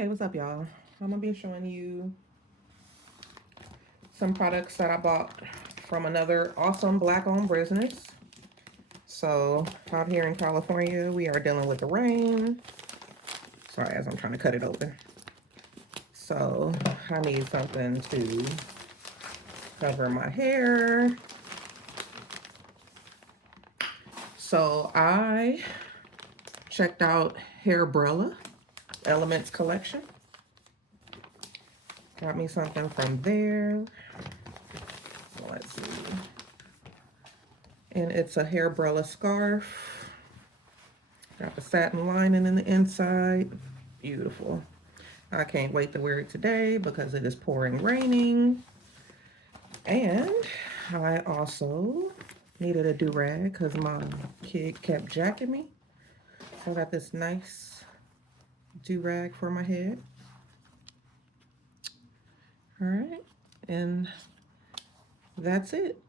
Hey, what's up, y'all? I'm gonna be showing you some products that I bought from another awesome black-owned business. So, out here in California, we are dealing with the rain. Sorry, as I'm trying to cut it open. So, I need something to cover my hair. So, I checked out Hairbrella Elements Collection. Got me something from there. So let's see. And it's a Hairbrella scarf. Got the satin lining in the inside. Beautiful. I can't wait to wear it today because it is pouring raining. And I also needed a do-rag because my kid kept jacking me. So I got this nice do-rag for my head. All right. And that's it.